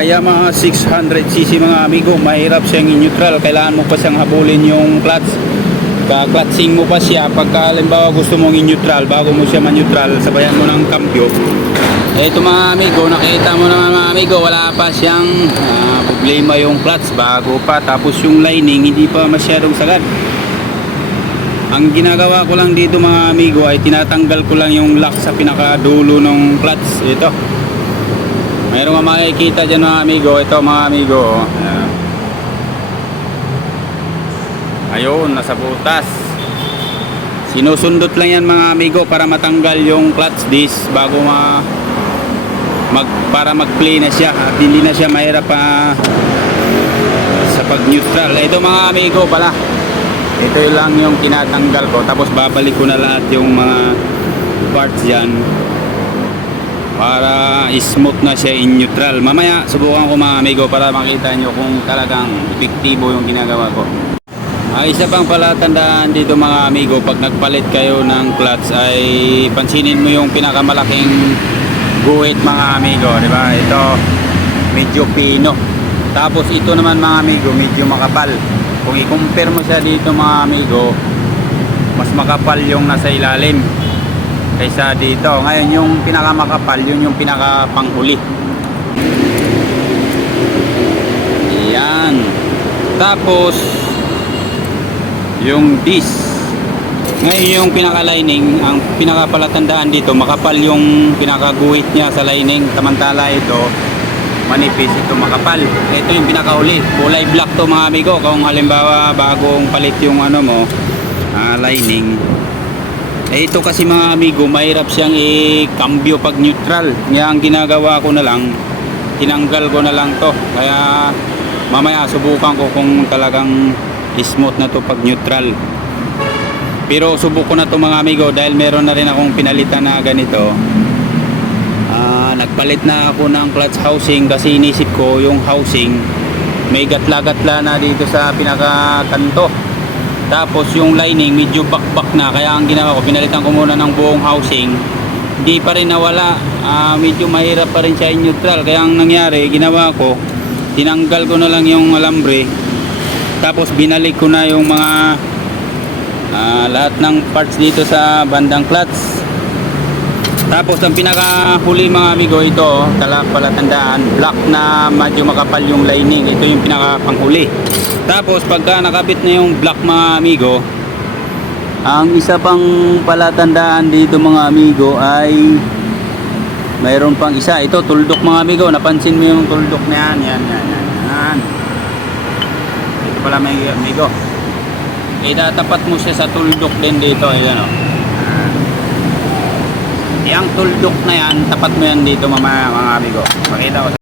kaya mga 600cc mga amigo. Mahirap siyang i-neutral, kailangan mo pa siyang habulin yung clutch. Ka-clutching mo pa siya pagka halimbawa gusto mong i-neutral. Bago mo siya ma-neutral, sabayan mo ng cambio. Ito mga amigo, nakita mo naman mga amigo, wala pa siyang problema yung clutch, bago pa. Tapos yung lining hindi pa masyadong sagad. Ang ginagawa ko lang dito mga amigo ay tinatanggal ko lang yung lock sa pinakadulo ng clutch. Ito, mayroon ka makikita dyan mga amigo. Ito mga amigo, ayun, nasa butas. Sinusundot lang yan mga amigo para matanggal yung clutch disc bago para mag-play na siya at hindi na siya mahirap sa pag-neutral. Ito mga amigo pala, ito lang yung tinatanggal ko, tapos babalik ko na lahat yung mga parts dyan para smooth na siya in neutral. Mamaya subukan ko mga amigo para makita nyo kung talagang epektibo yung ginagawa ko. Isa pang palatandaan dito mga amigo, pag nagpalit kayo ng clutch ay pansinin mo yung pinakamalaking guhit mga amigo, di ba? Ito medyo pino, tapos ito naman mga amigo medyo makapal. Kung i-compare mo siya dito mga amigo, mas makapal yung nasa ilalim kaysa dito. Ngayon yung pinakamakapal, yun yung pinakapanghuli. Yan. Tapos yung disc, ngayon yung pinaka-lining, ang pinakapalatandaan dito, makapal yung pinakaguhit niya sa lining, samantala ito manipis, ito makapal. Ito yung pinakauli, kulay black to mga amigo. Kung halimbawa bagong palit yung ano mo, lining, ito kasi mga amigo mahirap siyang i-cambio pag neutral. Kaya ang ginagawa ko na lang, tinanggal ko na lang to. Kaya mamaya subukan ko kung talagang smooth na to pag neutral. Pero subok ko na to mga amigo dahil meron na rin akong pinalitan na ganito. Nagpalit na ako ng clutch housing kasi inisip ko yung housing may gatla-gatla na dito sa pinakakanto. Tapos yung lining medyo bakbak na, kaya ang ginawa ko, pinalitan ko muna ng buong housing. Hindi pa rin nawala, medyo mahirap pa rin siya in neutral. Kaya ang nangyari, ginawa ko, tinanggal ko na lang yung alambre, tapos binalik ko na yung mga lahat ng parts dito sa bandang clutch. Tapos ang pinakahuli mga amigo, ito palatandaan, black na medyo makapal yung lining. Ito yung pinakapanghuli. Tapos pagka nakabit na yung black mga amigo, ang isa pang palatandaan dito mga amigo ay mayroon pang isa. Ito tuldok mga amigo, napansin mo yung tuldok na yan. Ito pala mga amigo, itatapat mo siya sa tuldok din dito. Ayan o, yung tuldok na yan, tapat mo yan dito mga amigo. Makita ko